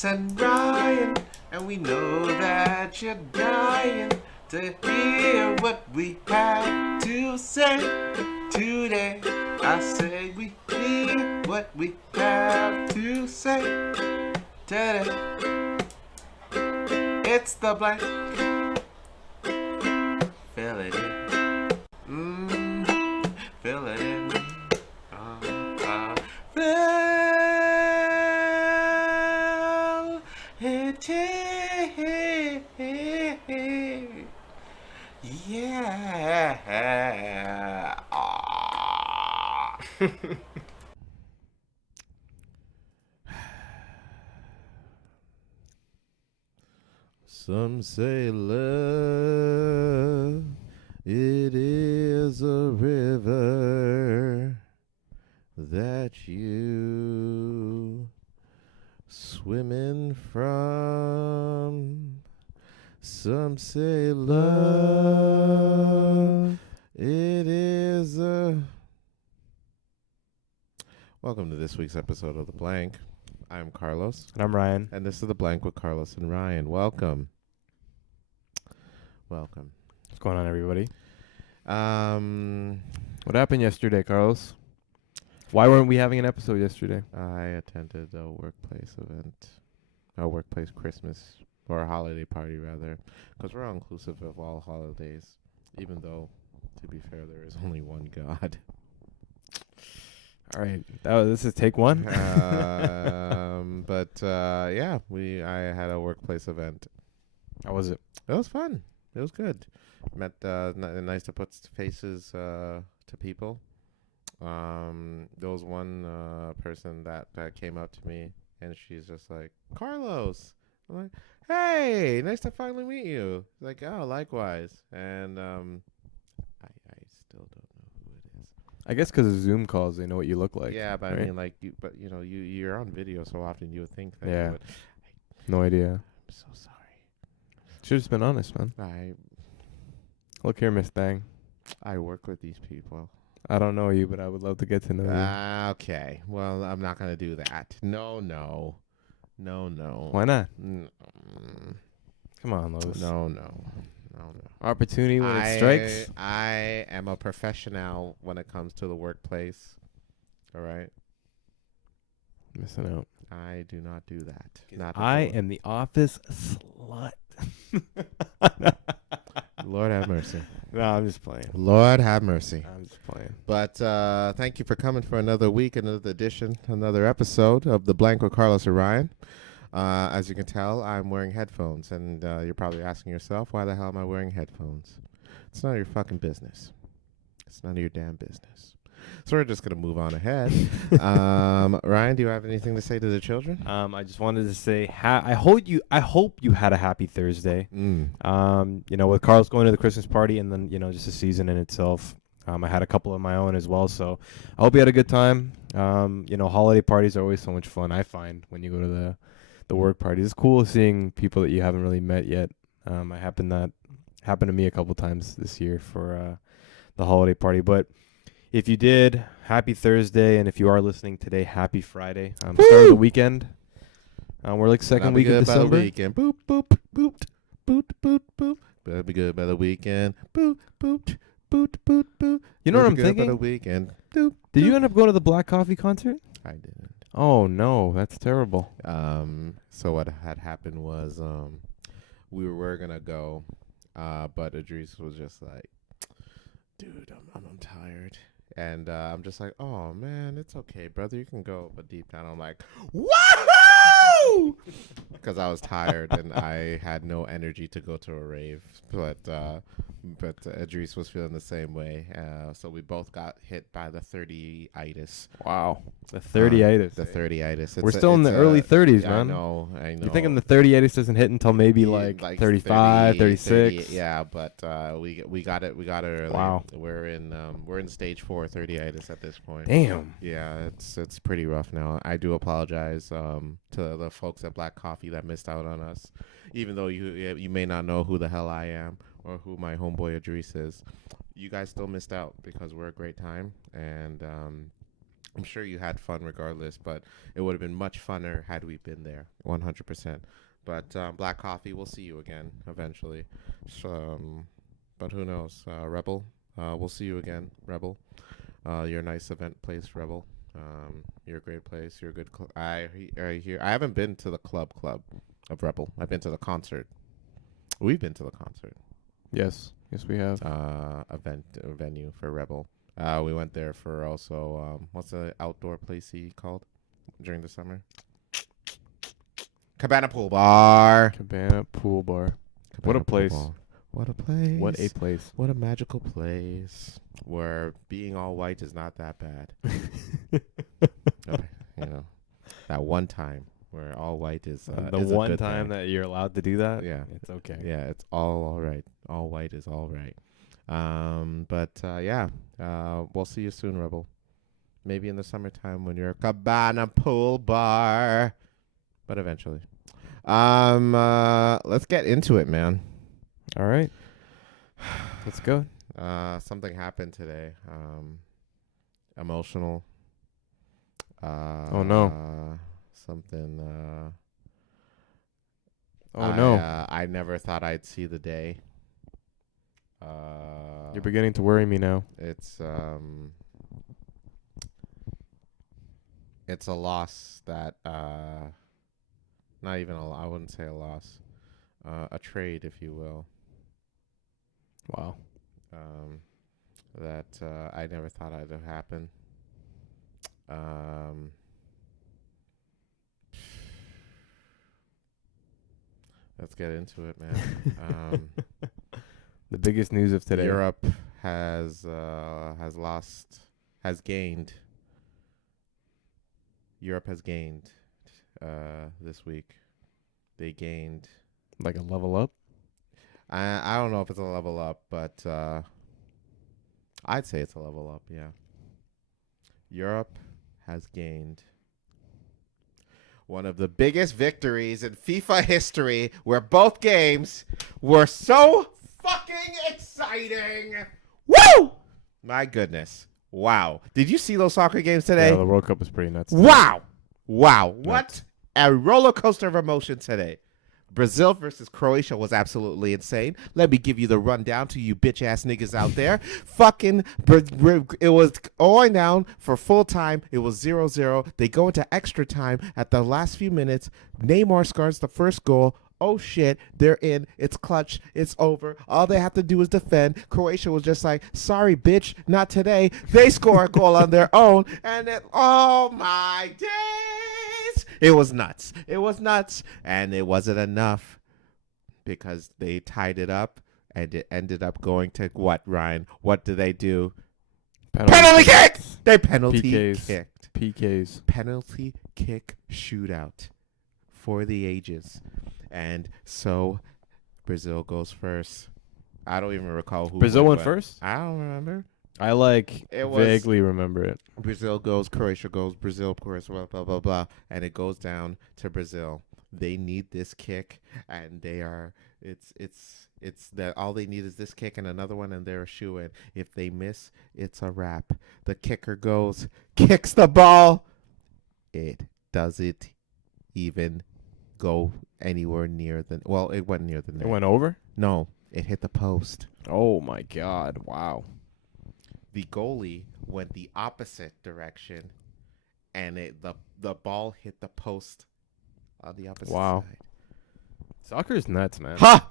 Carlos and Ryan, and we know that you're dying to hear what we have to say today. I say we hear what we have to say today. It's the blank. Fill it in. Fill it in. Fill it in. Yeah. Some say love, it is a river that you swimming from. Some say love, it is a... Welcome to this week's episode of The Blank. I'm Carlos. And I'm Ryan. And this is The Blank with Carlos and Ryan. Welcome. Welcome. What's going on, everybody? What happened yesterday, Carlos? Why weren't we having an episode yesterday? I attended a workplace event, a workplace Christmas, or a holiday party, rather, because we're all inclusive of all holidays, even though, to be fair, there is only one God. All right. This is take one? I had a workplace event. How was it? It was fun. It was good. Met nice to put faces to people. There was one person that came up to me, and she's just like, Carlos. I'm like, hey, nice to finally meet you. Like, oh, likewise. And I still don't know who it is. I guess because of Zoom calls, they know what you look like. Yeah, but right? I mean, you're on video so often. You would think that. Yeah. You would. No idea. I'm so sorry. Should have just been honest, man. Look here, Miss Thang. I work with these people. I don't know you, but I would love to get to know you. Okay. Well, I'm not going to do that. No. Why not? Mm. Come on, Lois. No. Opportunity when it strikes. I am a professional when it comes to the workplace. All right? Missing out. I do not do that. I am the office slut. Lord have mercy. No, I'm just playing. Lord have mercy. I'm just playing. But thank you for coming for another week, another edition, another episode of The Blank with Carlos and Ryan. As you can tell, I'm wearing headphones, and you're probably asking yourself, why the hell am I wearing headphones? It's none of your fucking business. It's none of your damn business. So we're just going to move on ahead. Ryan, do you have anything to say to the children? I just wanted to say, I hope you had a happy Thursday. With Carlos going to the Christmas party and then, just a season in itself. I had a couple of my own as well. So I hope you had a good time. Holiday parties are always so much fun, I find, when you go to the work parties. It's cool seeing people that you haven't really met yet. Happened to me a couple times this year for the holiday party. But if you did, happy Thursday, and if you are listening today, happy Friday. Start of the weekend. We're like second week of December. By the weekend. Boop, boop, boop, boop, boop, boop. Better be good by the weekend. Boop, boop, boop, boop, boop. You know what I'm By thinking? the weekend. Doop, Did you end up going to the Black Coffee concert? I didn't. Oh no, that's terrible. So what had happened was we were gonna go, but Idris was just like, dude, I'm tired. And I'm just like, oh, man, it's okay, brother. You can go. But deep down, I'm like, woohoo! Because I was tired and I had no energy to go to a rave. But Idris was feeling the same way. So we both got hit by the 30-itis. Wow. The 30-itis. The 30-itis. We're still in the early 30s, man. I know. You thinking the 30-itis doesn't hit until maybe like 35, 36? 30, yeah, but we got it early. Wow. We're in stage 4 30-itis at this point. Damn. Yeah, it's pretty rough now. I do apologize to the folks at Black Coffee that missed out on us. Even though you may not know who the hell I am or who my homeboy Idris is, you guys still missed out because we're a great time, and I'm sure you had fun regardless, but it would have been much funner had we been there, 100%. But Black Coffee, we'll see you again eventually. So, but who knows? Rebel, we'll see you again, Rebel. You're a nice event place, Rebel. You're a great place. You're a good. I hear. I haven't been to the club of Rebel. I've been to the concert. We've been to the concert. Yes, we have. Venue for Rebel. We went there for also what's the outdoor place he called during the summer? Cabana Pool Bar. Cabana Pool Bar. What a place. What a place. What a place. What a magical place where being all white is not that bad. You know, that one time where all white is the is one time that you're allowed to do that. Yeah, it's okay. Yeah, it's all right. All white is all right. We'll see you soon, Rebel. Maybe in the summertime when you're a Cabana Pool Bar, but eventually. Let's get into it, man. All right, let's go. Something happened today. Emotional. Oh no. Something. Oh no. I never thought I'd see the day. You're beginning to worry me now. It's a loss that not even I wouldn't say a loss. A trade, if you will. Wow. That I never thought I'd have happen. Let's get into it, man. The biggest news of today. Europe has gained. Europe has gained this week. They gained like a level up. I don't know if it's a level up, but I'd say it's a level up. Yeah. Europe has gained one of the biggest victories in FIFA history, where both games were so fucking exciting. Woo! My goodness. Wow. Did you see those soccer games today? Yeah, the World Cup was pretty nuts. Wow. What a roller coaster of emotion today. Brazil versus Croatia was absolutely insane. Let me give you the rundown to you bitch ass niggas out there. Fucking, it was going down for full time. It was 0-0. They go into extra time at the last few minutes. Neymar scores the first goal. Oh shit, they're in. It's clutch. It's over. All they have to do is defend. Croatia was just like, sorry, bitch, not today. They score a goal on their own. And then, oh my days. It was nuts. And it wasn't enough because they tied it up and it ended up going to what, Ryan? What do they do? Penalty kick! They penalty kicked. PKs. Penalty kick shootout for the ages. And so Brazil goes first. I don't even recall who Brazil went first? I don't remember. I vaguely remember it. Brazil goes, Croatia goes, Brazil, Croatia, blah, blah, blah, blah. And it goes down to Brazil. They need this kick, and it's that all they need is this kick and another one, and they're a shoo-in. If they miss, it's a wrap. The kicker goes, kicks the ball. It doesn't even go anywhere near the... Well, it went near the net. It went over? No, it hit the post. Oh, my God. Wow. The goalie went the opposite direction, and the ball hit the post on the opposite side. Soccer is nuts, man. Ha!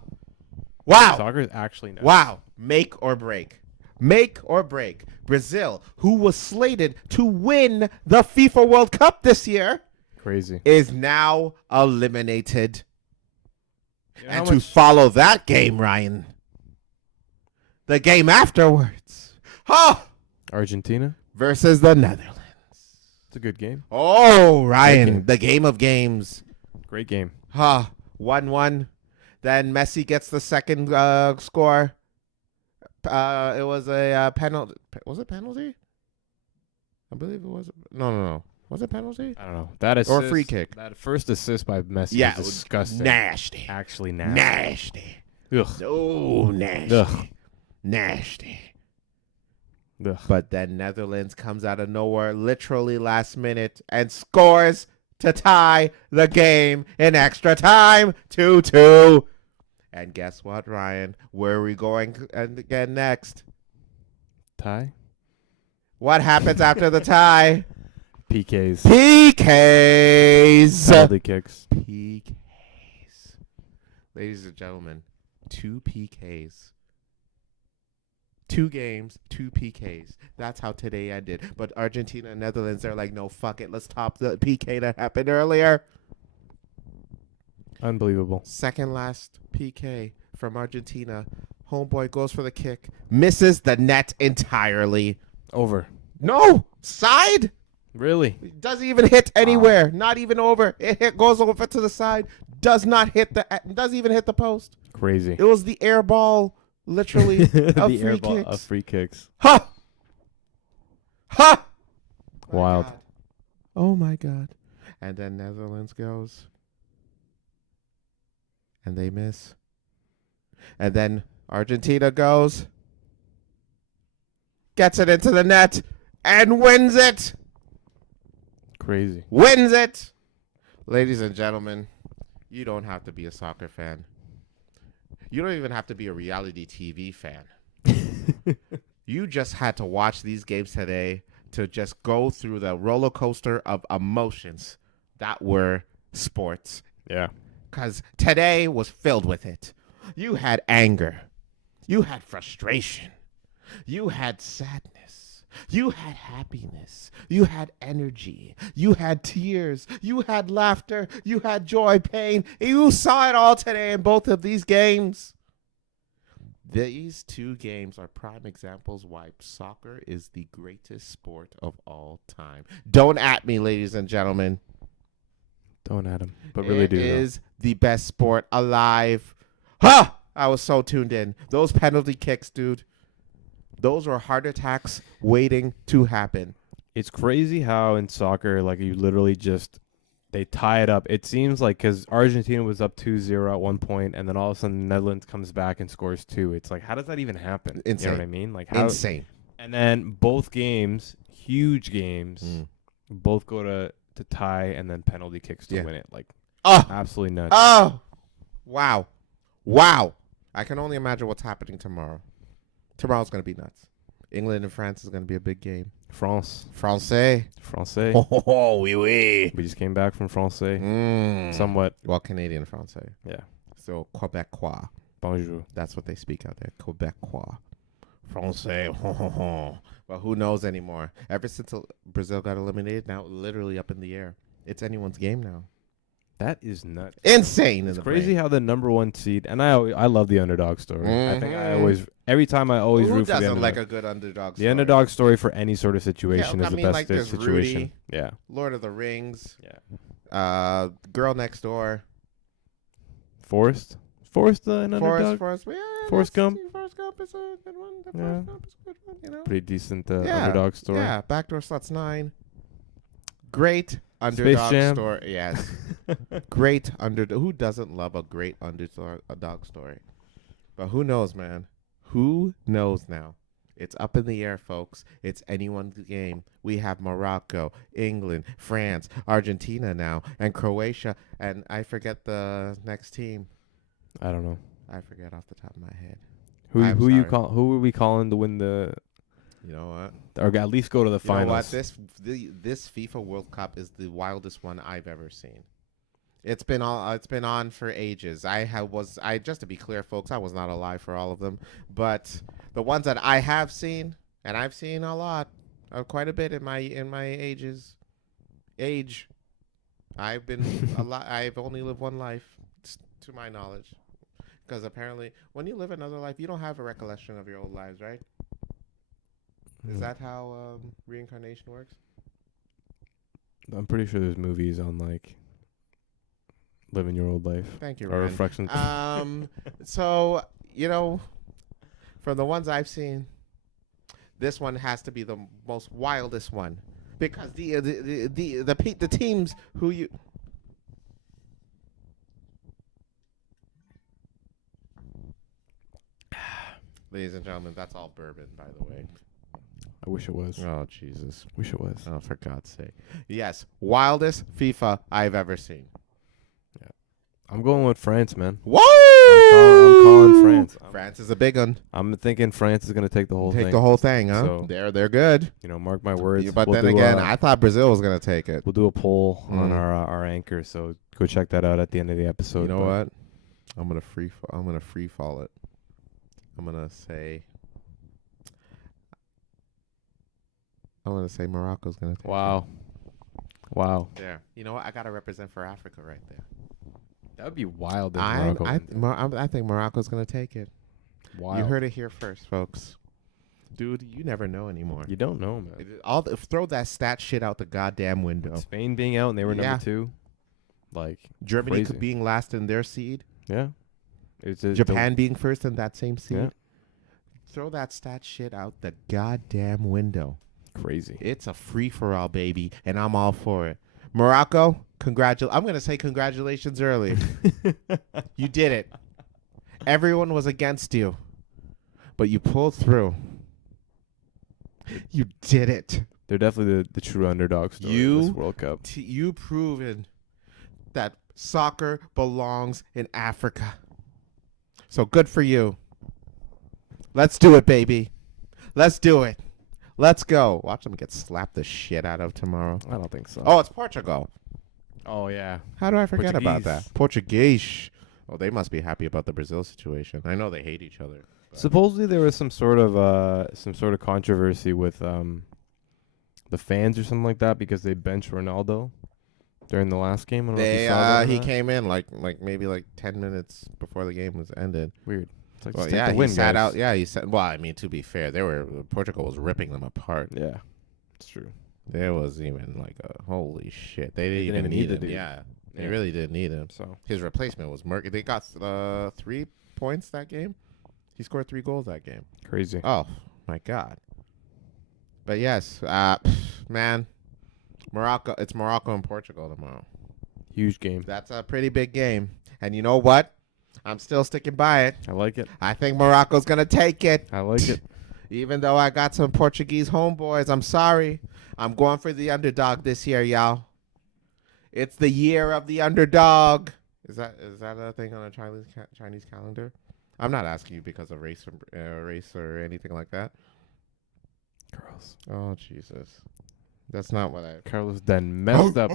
Wow. Soccer is actually nuts. Wow. Make or break. Make or break. Brazil, who was slated to win the FIFA World Cup this year, crazy, is now eliminated. And to follow that game, Ryan, the game afterwards, Argentina versus the Netherlands. It's a good game. Oh, Ryan, the game of games. Great game. 1-1. Then Messi gets the second score. It was a penalty. Was it penalty? I believe it was. No. Was it penalty? I don't know. That assist, or a free kick. That first assist by Messi was disgusting. Nasty. Actually nasty. Ugh. Oh, nasty. Ugh. Nasty. Ugh. But then Netherlands comes out of nowhere, literally last minute, and scores to tie the game in extra time, 2-2. And guess what, Ryan? Where are we going again next? Tie? What happens after the tie? PKs. PKs. Penalty kicks. PKs. Ladies and gentlemen, 2 PKs. 2 games, 2 PKs. That's how today ended. But Argentina and Netherlands, they're like, no, fuck it. Let's top the PK that happened earlier. Unbelievable. Second last PK from Argentina. Homeboy goes for the kick. Misses the net entirely. Over. No! Side? Really? Doesn't even hit anywhere. Not even over. It goes over to the side. Doesn't even hit the post. Crazy. It was the air ball, literally, of The free air ball kicks. of free kicks. Ha! Ha! Wild. God. Oh my God. And then Netherlands goes. And they miss. And then Argentina goes. Gets it into the net. And wins it. Crazy. Wins it. Ladies and gentlemen, you don't have to be a soccer fan. You don't even have to be a reality TV fan. You just had to watch these games today to just go through the roller coaster of emotions that were sports. Yeah. Because today was filled with it. You had anger. You had frustration. You had sadness. You had happiness. You had energy. You had tears. You had laughter. You had joy, pain. You saw it all today in both of these games. These 2 games are prime examples why soccer is the greatest sport of all time. Don't at me, ladies and gentlemen. Don't at him. But really It do. is the best sport alive. Ha! I was so tuned in. Those penalty kicks, dude. Those were heart attacks waiting to happen. It's crazy how in soccer, like, you literally just, they tie it up. It seems like because Argentina was up 2-0 at one point, and then all of a sudden the Netherlands comes back and scores 2. It's like, how does that even happen? Insane. You know what I mean? Like, how? Insane. And then both games, huge games, both go to tie and then penalty kicks to win it. Like, Oh, absolutely nuts. oh, wow. Wow. I can only imagine what's happening tomorrow. Tomorrow's going to be nuts. England and France is going to be a big game. France. Francais. Francais. Oui, oui. We just came back from Francais. Somewhat. Well, Canadian Francais. Yeah. So, Quebecois. Bonjour. That's what they speak out there. Quebecois. Francais. Well, who knows anymore? Ever since Brazil got eliminated, now literally up in the air. It's anyone's game now. That is nuts. Insane. It's crazy how the number 1 seed, and I love the underdog story. I think I always, every time I always root for the underdog. Who doesn't like a good underdog story? The underdog story for any sort of situation is the best like there's situation. Rudy, Yeah. Lord of the Rings. Yeah. Girl Next Door. Forrest an underdog. Forrest, yeah, Forrest Gump. Forrest Gump is a good one. Yeah. Forrest Gump is a good one, you know. Pretty decent underdog story. Yeah, Backdoor Sluts 9. Great underdog Jam. story. Yes. Great underdog. Who doesn't love a great underdog story? But who knows, man? Who knows now? It's up in the air, folks. It's anyone's game. We have Morocco, England, France, Argentina now, and Croatia. And I forget the next team. I don't know. I forget off the top of my head. Who sorry. who are we calling to win the, You know what? or at least go to the You know finals? what? This FIFA World Cup is the wildest one I've ever seen. It's been on for ages. Just to be clear, folks, I was not alive for all of them, but the ones that I have seen, and I've seen a lot, quite a bit in my age. I've been a lot. I've only lived one life, to my knowledge, because apparently, when you live another life, you don't have a recollection of your old lives, right? Is that how reincarnation works? I'm pretty sure there's movies on like living your old life. Thank you, Or Ryan. reflections. So, from the ones I've seen, this one has to be the most wildest one, because the teams who you. Ladies and gentlemen, that's all bourbon, by the way. I wish it was. Oh, Jesus. Wish it was. Oh, for God's sake. Yes. Wildest FIFA I've ever seen. I'm going with France, man. Whoa! I'm calling France. France is a big one. I'm thinking France is gonna take the whole thing. Take the whole thing, huh? So, they're good. Mark my words. But then again, I thought Brazil was gonna take it. We'll do a poll on our anchor, so go check that out at the end of the episode. You know what? I'm gonna free fall it. I'm gonna say Morocco's gonna take it. Wow. There. You know what? I gotta represent for Africa right there. That would be wild if I Morocco. I think Morocco's gonna take it. Wild. You heard it here first, folks. Dude, you never know anymore. You don't know, man. Throw that stat shit out the goddamn window. Spain being out and they were number 2. Like Germany crazy. being last in their seed. Yeah. Japan being first in that same seed. Yeah. Throw that stat shit out the goddamn window. Crazy. It's a free-for-all, baby, and I'm all for it. Morocco, I'm going to say congratulations early. You did it. Everyone was against you, but you pulled through. You did it. They're definitely the true underdog story of this World Cup. You proven that soccer belongs in Africa. So good for you. Let's do it, baby. Let's do it. Let's go. Watch them get slapped the shit out of tomorrow. I don't think so. Oh, it's Portugal. Oh, yeah. How do I forget about Portuguese. that? Portuguese. Oh, they must be happy about the Brazil situation. I know they hate each other. Supposedly there was some sort of controversy with the fans or something like that because they benched Ronaldo during the last game. I don't know if you saw that or He not. came in maybe 10 minutes before the game was ended. Weird. It's like, Well, just take yeah, the win, he sat guys. out. Yeah, he said. Well, I mean, to be fair, Portugal was ripping them apart. Yeah, it's true. There was even like a holy shit. They didn't didn't even need need the him. dude. Yeah, they Yeah. really didn't need him. So His replacement was Murky. They got 3 points that game. He scored 3 goals that game. crazy. Oh my God. But yes, man, Morocco. It's Morocco and Portugal tomorrow. Huge game. That's a pretty big game. And you know what? I'm still sticking by it. I like it. I think Morocco's gonna take it. I like it. Even though I got some Portuguese homeboys, I'm sorry. I'm going for the underdog this year, y'all. It's the year of the underdog. Is that a thing on a Chinese calendar? I'm not asking you because of race or anything like that. Carlos. Oh Jesus, that's not what I. Carlos then messed up.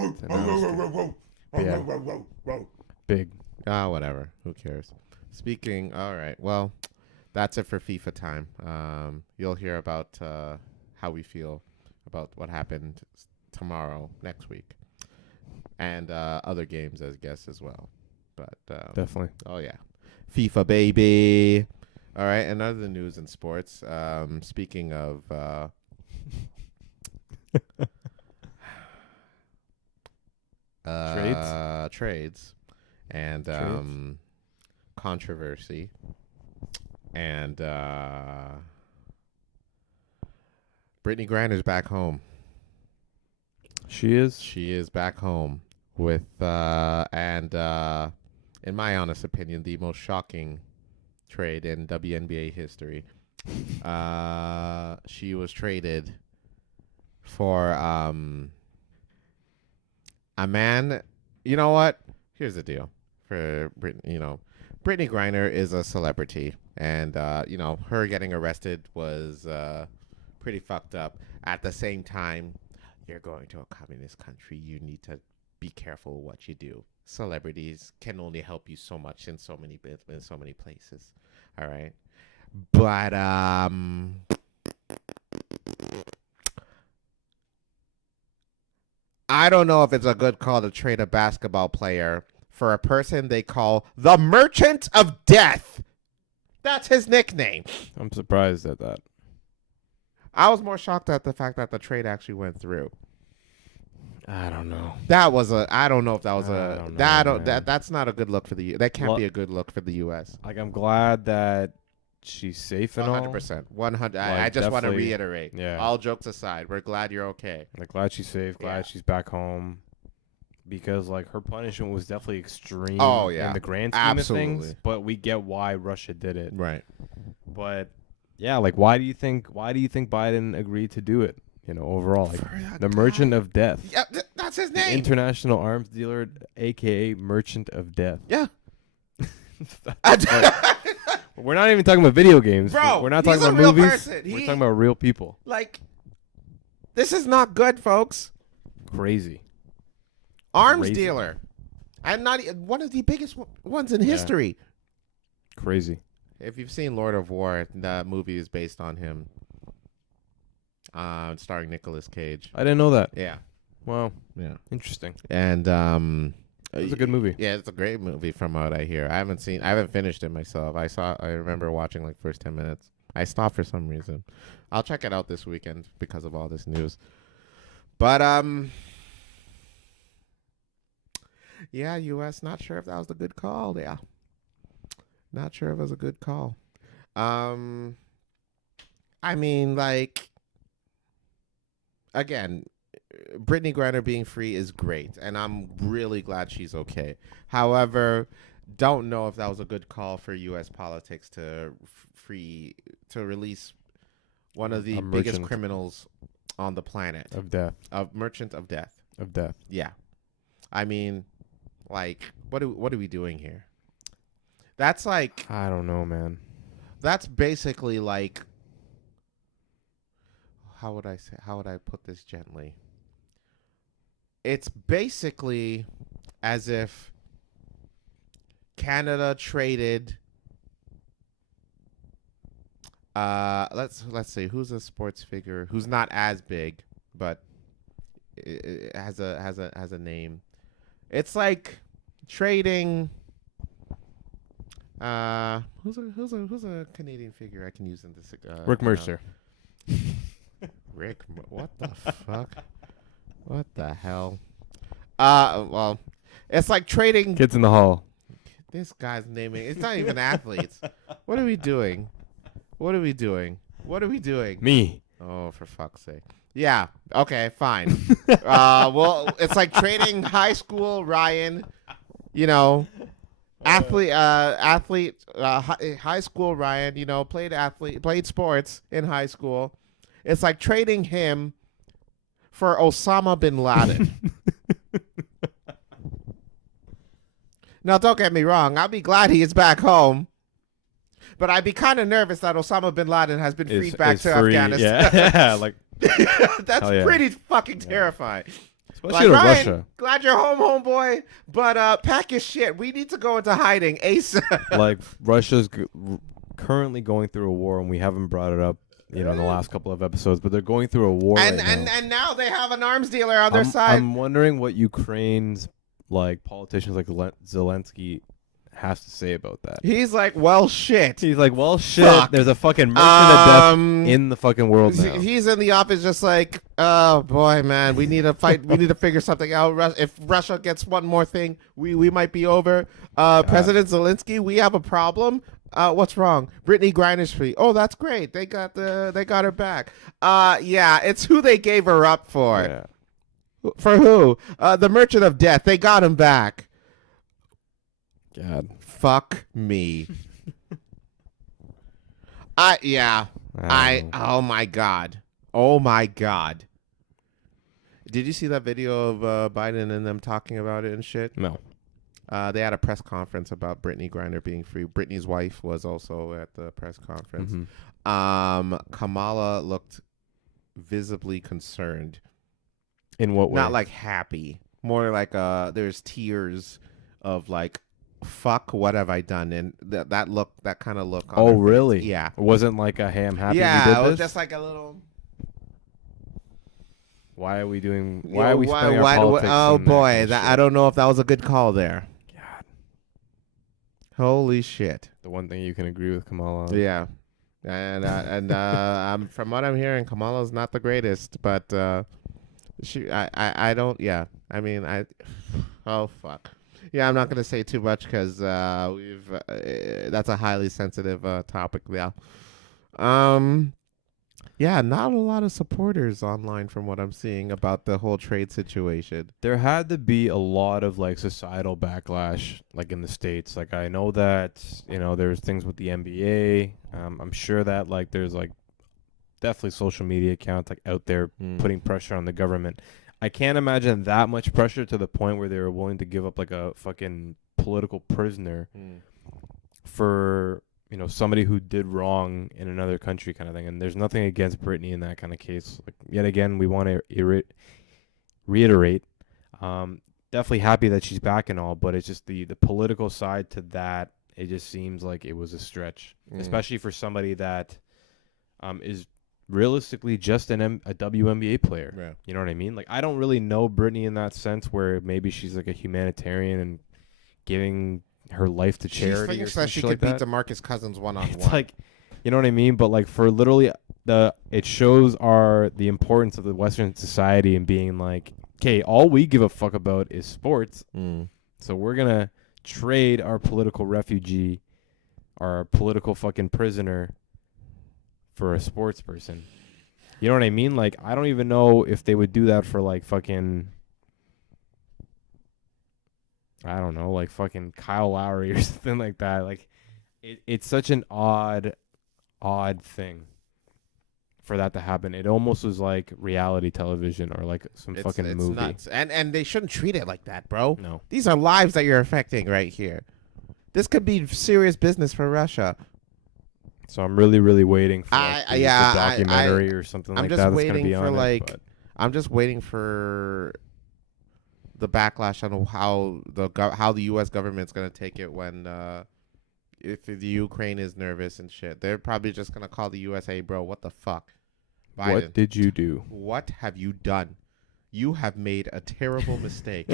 Yeah. Big. Whatever. Who cares? Speaking. All right. Well, that's it for FIFA time. You'll hear about how we feel about what happened tomorrow, next week, and other games, I guess, as well. But Definitely. oh yeah, FIFA baby. All right. And other news in sports. Speaking of. Trades and controversy and Brittany Griner's back home. She is. She is back home with in my honest opinion, the most shocking trade in WNBA history. She was traded for a man. You know what? Here's the deal. For Brittany, Brittany Griner is a celebrity, and her getting arrested was pretty fucked up. At the same time, you're going to a communist country. You need to be careful what you do. Celebrities can only help you so much in so many places. All right, but I don't know if it's a good call to trade a basketball player for a person they call the Merchant of Death. That's his nickname. I'm surprised at that. I was more shocked at the fact that the trade actually went through. I don't know. I don't know if that was that's not a good look for that can't be a good look for the US. Like, I'm glad that she's safe and 100%. 100. Like, I just want to definitely, reiterate. yeah. All jokes aside, we're glad you're okay. Like, glad she's safe. Glad she's back home. Because, like, her punishment was definitely extreme Oh, yeah. in the grand scheme Absolutely. of things. But we get why Russia did it. Right. But yeah, like why do you think Biden agreed to do it? Overall, like the Merchant of Death. Yeah, that's his The name. international arms dealer, aka Merchant of Death. Yeah. We're not even talking about video games, bro. We're not he's talking a about real movies. person. We're talking about real people. Like, this is not good, folks. Crazy. Arms dealer, and not one of the biggest ones in history. Crazy. If you've seen Lord of War, the movie is based on him. Starring Nicolas Cage. I didn't know that. Yeah. Wow. Yeah. Interesting. And it was a good movie. Yeah, it's a great movie from what I hear. I haven't finished it myself. I remember watching like first 10 minutes. I stopped for some reason. I'll check it out this weekend because of all this news. But yeah, US, not sure if that was a good call. Yeah. Not sure if it was a good call. I mean, like, again, Brittany Griner being free is great, and I'm really glad she's okay. However, don't know if that was a good call for U.S. politics to release one of the biggest criminals on the planet of death, merchant of death. Yeah, I mean, like, what are we doing here? That's like, I don't know, man. That's basically like, how would I put this gently? It's basically as if Canada traded let's see, who's a sports figure who's not as big but it has a name. It's like trading who's a Canadian figure I can use in this Rick Mercer. What the fuck? What the hell? Well, it's like trading Kids in the Hall. This guy's naming. It's not even athletes. What are we doing? Me. Oh, for fuck's sake. Yeah. Okay. Fine. Well, it's like trading high school Ryan. Athlete. High school Ryan. Played sports in high school. It's like trading him for Osama bin Laden. Now, don't get me wrong. I'll be glad he is back home. But I'd be kind of nervous that Osama bin Laden has been freed back to Afghanistan. Yeah, like that's pretty fucking terrifying. Especially to Ryan, Russia. Glad you're home, homeboy. But pack your shit. We need to go into hiding ASAP. Like Russia's currently going through a war, and we haven't brought it up, in the last couple of episodes. But they're going through a war, and now they have an arms dealer on their side. I'm wondering what Ukraine's politicians like Zelensky has to say about that. He's like, well, shit. Fuck. There's a fucking merchant of death in the fucking world now. He's in the office just like, oh boy, man, we need to fight. We need to figure something out. If Russia gets one more thing, we might be over. President Zelensky, we have a problem. What's wrong? Brittany Griner's free. Oh, that's great. They got her back. Yeah, it's who they gave her up for. Yeah. For who? The Merchant of Death. They got him back. God. Fuck me. Oh my God. Oh my God. Did you see that video of Biden and them talking about it and shit? No. They had a press conference about Brittany Griner being free. Brittany's wife was also at the press conference. Mm-hmm. Kamala looked visibly concerned. In what way? Not like happy. More like there's tears of like, fuck, what have I done? And that kind of look on her face. Really? Yeah. It wasn't like a, hey, I'm happy we did it was this? just like a little... Why are we spending our politics? Oh boy, I don't know if that was a good call there. God. Holy shit. The one thing you can agree with Kamala on. Yeah. And from what I'm hearing, Kamala's not the greatest, but I don't, yeah. I mean, oh fuck. Yeah, I'm not going to say too much because that's a highly sensitive topic. Yeah. Yeah, not a lot of supporters online from what I'm seeing about the whole trade situation. There had to be a lot of like societal backlash, like in the States. Like I know that, there's things with the NBA. I'm sure that like there's like definitely social media accounts like out there putting pressure on the government. I can't imagine that much pressure to the point where they were willing to give up like a fucking political prisoner for somebody who did wrong in another country kind of thing. And there's nothing against Britney in that kind of case. Like yet again, we want to reiterate. Definitely happy that she's back and all, but it's just the political side to that. It just seems like it was a stretch, especially for somebody that is realistically just a WNBA player. Yeah. You know what I mean? Like I don't really know Britney in that sense, where maybe she's like a humanitarian and giving her life to charity. She thinks she could beat DeMarcus Cousins one-on-one. It's like, you know what I mean? But like for literally it shows the importance of the Western society and being like, okay, all we give a fuck about is sports. So we're gonna trade our political refugee, our political fucking prisoner, for a sports person. You know what I mean? Like I don't even know if they would do that for like fucking, I don't know, like fucking Kyle Lowry or something like that. Like it's such an odd thing for that to happen. It almost was like reality television or like some fucking movie. Nuts. And they shouldn't treat it like that, bro. No. These are lives that you're affecting right here. This could be serious business for Russia. So I'm really, really waiting for the documentary or something like that. That's going to be on it. I'm just waiting for the backlash on how the U.S. government's going to take it when if the Ukraine is nervous and shit. They're probably just going to call the USA, bro, what the fuck? Biden, what did you do? What have you done? You have made a terrible mistake.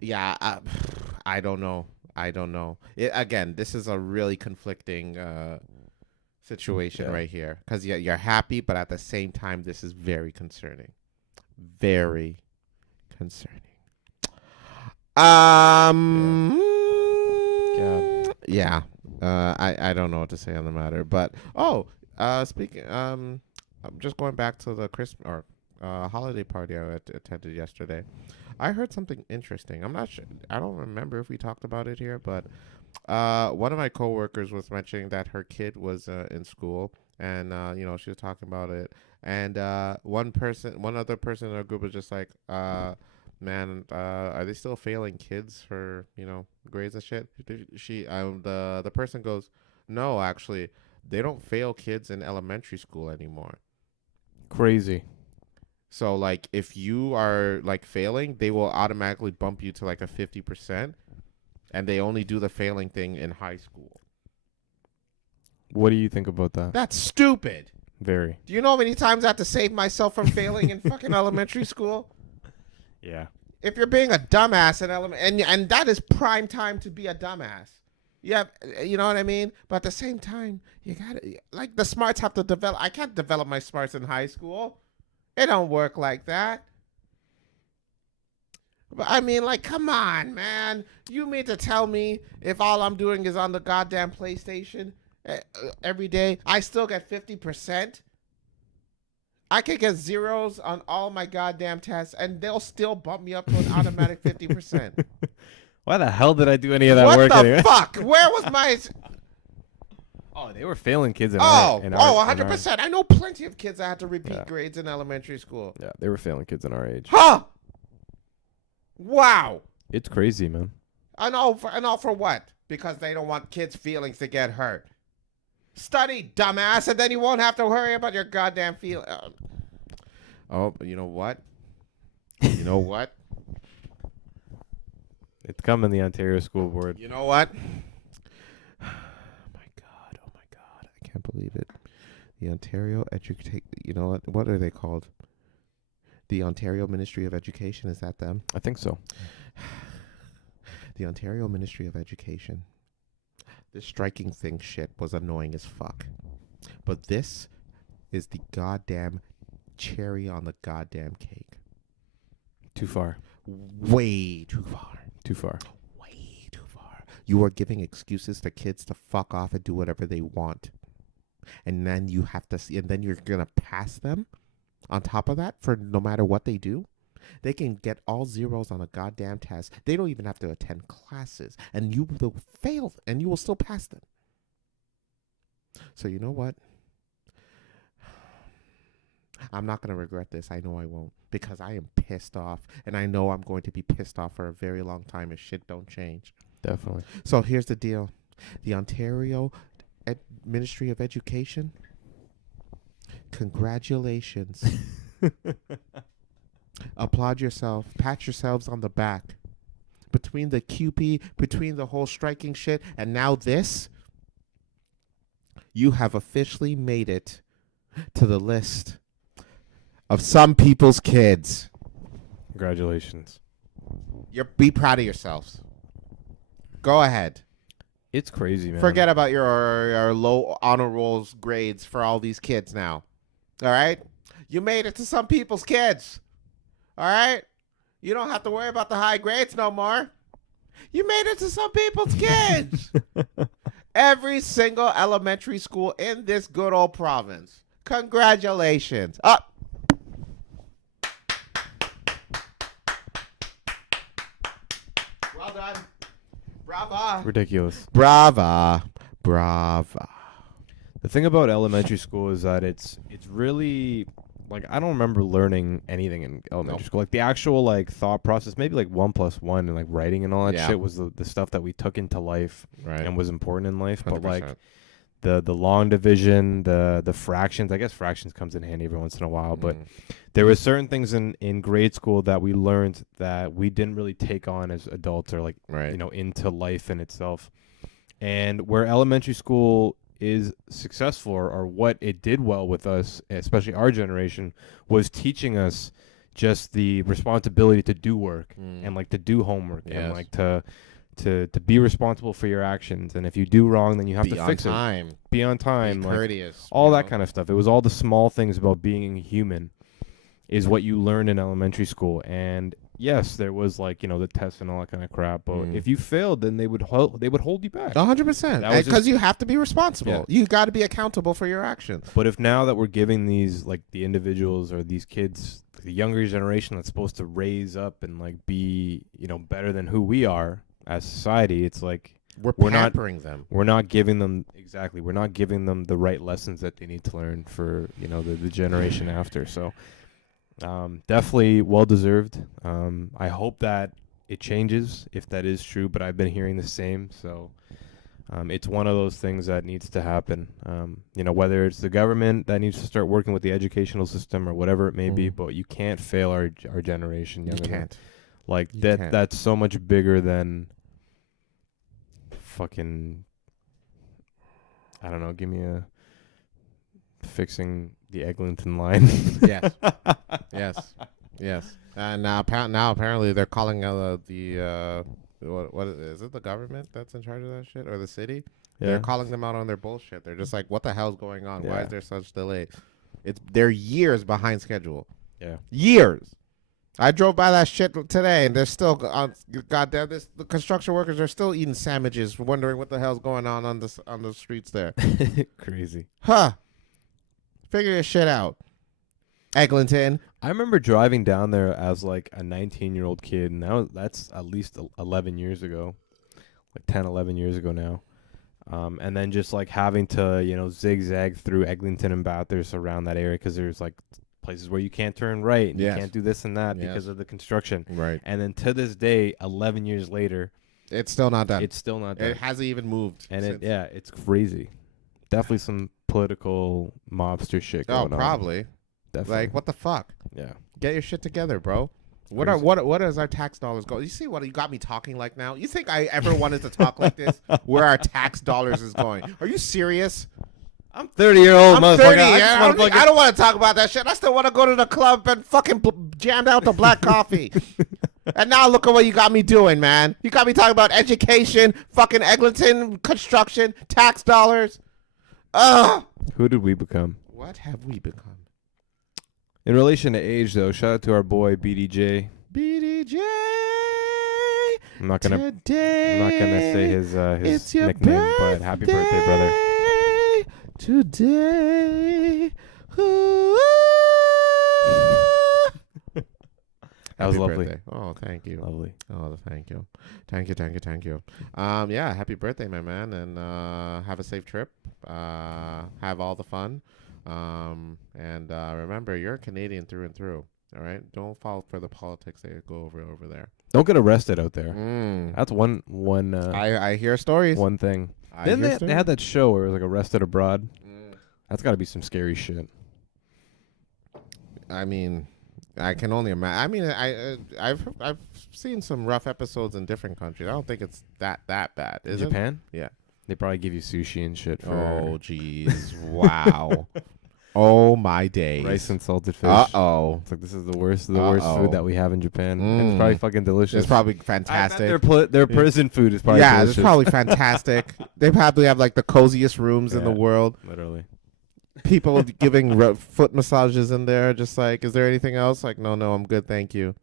Yeah, I don't know. Again, this is a really conflicting situation right here. Because you're happy, but at the same time, this is very concerning. Very concerning. Yeah. I don't know what to say on the matter. But, speaking, I'm just going back to the Christmas or holiday party I attended yesterday. I heard something interesting. I'm not sure. I don't remember if we talked about it here, but one of my coworkers was mentioning that her kid was in school, and she was talking about it. And one other person in our group was just like, "Man, are they still failing kids for grades and shit?" The person goes, "No, actually, they don't fail kids in elementary school anymore." Crazy. So, like, if you are, like, failing, they will automatically bump you to, like, a 50%, and they only do the failing thing in high school. What do you think about that? That's stupid. Very. Do you know how many times I have to save myself from failing in fucking elementary school? Yeah. If you're being a dumbass in and that is prime time to be a dumbass. Yeah, you know what I mean? But at the same time, you gotta, like, the smarts have to develop. I can't develop my smarts in high school. It don't work like that. But I mean, like, come on, man. You mean to tell me if all I'm doing is on the goddamn PlayStation every day, I still get 50%? I could get zeros on all my goddamn tests, and they'll still bump me up to an automatic 50%. Why the hell did I do any of that work anyway? What the fuck? Where was my... Oh, they were failing kids in 100%. I know plenty of kids that had to repeat grades in elementary school. Yeah, they were failing kids in our age. Huh? Wow. It's crazy, man. And all for what? Because they don't want kids' feelings to get hurt. Study, dumbass, and then you won't have to worry about your goddamn feelings. Oh, you know what? You know what? It's coming, the Ontario School Board. You know what? I can't believe it. The Ontario what are they called? The Ontario Ministry of Education, is that them? I think so. The Ontario Ministry of Education. This striking thing shit was annoying as fuck. But this is the goddamn cherry on the goddamn cake. Too far. Way too far. Too far. Way too far. You are giving excuses to kids to fuck off and do whatever they want. and then you have to see, and then you're gonna pass them on top of that for no matter what they do. They can get all zeros on a goddamn test. They don't even have to attend classes, and you will fail, and you will still pass them. So you know what? I'm not going to regret this. I know I won't, because I am pissed off, and I know I'm going to be pissed off for a very long time if shit don't change. Definitely. So here's the deal. The Ontario Ministry of Education, congratulations. Applaud yourself. Pat yourselves on the back. Between the QP, between the whole striking shit, and now this, you have officially made it to the list of some people's kids. Congratulations. Be proud of yourselves. Go ahead. It's crazy, man. Forget about your low honor rolls grades for all these kids now. All right? You made it to some people's kids. All right? You don't have to worry about the high grades no more. You made it to some people's kids. Every single elementary school in this good old province. Congratulations. Up. Well done. Brava. Ridiculous. Brava. Brava. The thing about elementary school is that it's really, like, I don't remember learning anything in elementary school. Like, the actual, like, thought process, maybe, like, 1+1 and, like, writing and all that shit was the stuff that we took into life and was important in life. 100%. But, like, the long division, the fractions, I guess fractions comes in handy every once in a while. But there were certain things in grade school that we learned that we didn't really take on as adults or, like, you know, into life in itself. And where elementary school is successful, or what it did well with us, especially our generation, was teaching us just the responsibility to do work and, like, to do homework and, like, to be responsible for your actions. And if you do wrong, then you have to fix it. Be on time. Be courteous. All that kind of stuff. It was all the small things about being human is what you learned in elementary school. And yes, there was, like, you know, the tests and all that kind of crap. But if you failed, then they would hold you back. 100%. Because you have to be responsible. Yeah. You got to be accountable for your actions. But if now that we're giving these, like, the individuals or these kids, the younger generation that's supposed to raise up and, like, be, you know, better than who we are as society, it's like we're pampering them. We're not giving them We're not giving them the right lessons that they need to learn for, you know, the generation after. So definitely well deserved. I hope that it changes if that is true, but I've been hearing the same. So it's one of those things that needs to happen. You know, whether it's the government that needs to start working with the educational system or whatever it may be, but you can't fail our generation. You can't. Like that's so much bigger than fucking, I don't know, give me a fixing the Eglinton line. Yes. And now apparently they're calling the what is it, the government that's in charge of that shit, or the city? Yeah. They're calling them out on their bullshit. They're just like, what the hell's going on? Yeah. Why is there such delay? They're years behind schedule. Yeah. Years. I drove by that shit today, and they're still goddamn. The construction workers are still eating sandwiches, wondering what the hell's going on the streets there. Crazy. Huh. Figure your shit out, Eglinton. I remember driving down there as, like, a 19-year-old kid, and that's at least 11 years ago, like 10, 11 years ago now. And then just, like, having to, you know, zigzag through Eglinton and Bathurst around that area because there's, like, places where you can't turn right and you can't do this and that because of the construction. Right. And then to this day, 11 years later, it's still not done. It's still not done. It hasn't even moved. And it's crazy. Definitely some political mobster shit going on. Oh, probably. Definitely. Like, what the fuck? Yeah. Get your shit together, bro. What does our tax dollars go? You see what you got me talking like now? You think I ever wanted to talk like this? Where our tax dollars is going? Are you serious? I'm 30-year-old motherfucker. 30, I don't want to talk about that shit. I still want to go to the club and fucking jam out the black coffee. And now look at what you got me doing, man. You got me talking about education, fucking Eglinton, construction, tax dollars. Ugh. Who did we become? What have we become? In relation to age, though, shout out to our boy BDJ. BDJ. I'm not gonna say his nickname, but happy birthday, brother. today. That was Happy lovely. birthday. Oh, thank you. Lovely. Oh, thank you. Thank you. Yeah, happy birthday, my man, and have a safe trip. Have all the fun. And remember, you're a Canadian through and through. All right? Don't fall for the politics that go over there. Don't get arrested out there. Mm. That's one. I hear stories. One thing. I Then hear they had that show where it was like Arrested Abroad. Mm. That's got to be some scary shit. I mean, I can only imagine. I mean, I've seen some rough episodes in different countries. I don't think it's that bad. Is Japan? it? Yeah. They probably give you sushi and shit for Oh, jeez. Wow. Oh, my days. rice and salted fish. Uh-oh. It's like this is the worst food that we have in Japan. And it's Mm. probably fucking delicious. It's probably I bet fantastic. their prison food is probably Yeah, delicious. it's probably fantastic. They probably have like the coziest rooms in the Yeah. world. Literally. People giving foot massages in there. Just like, is there anything else? Like, no, I'm good. Thank you.